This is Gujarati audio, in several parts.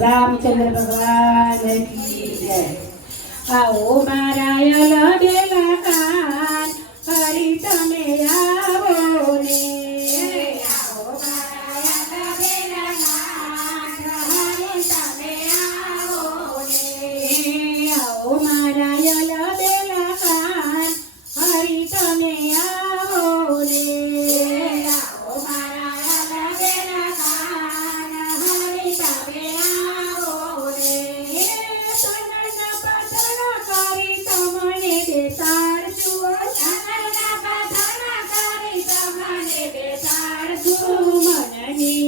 રામચંદ્ર ભગવાન કી જય. આવો મારા લડેલા કાન હરી તમે બેસાડતું મનની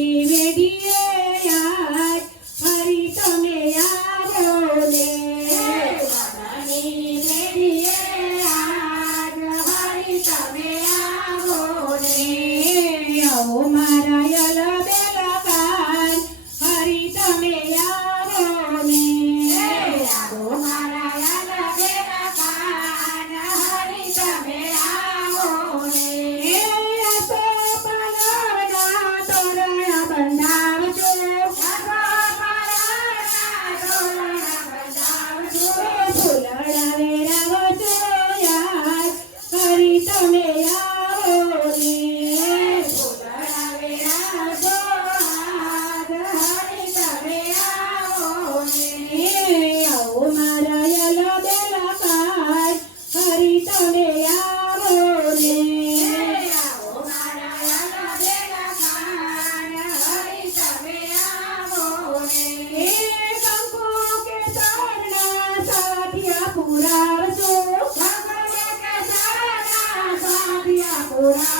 Lord.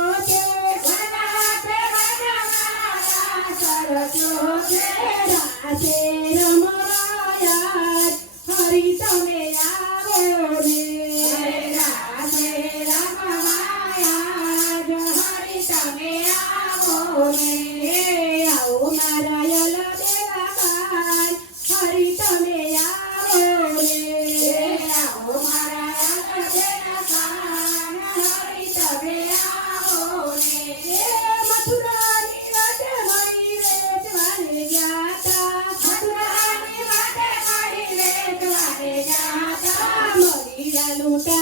pergunta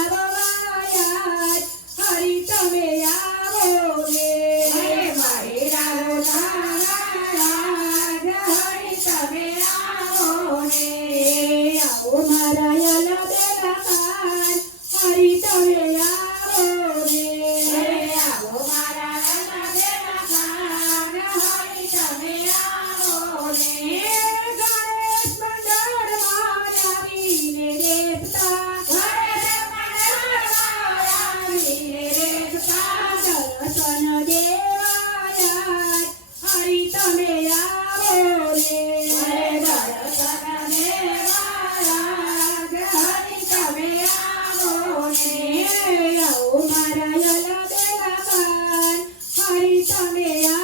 હરી તમે આવો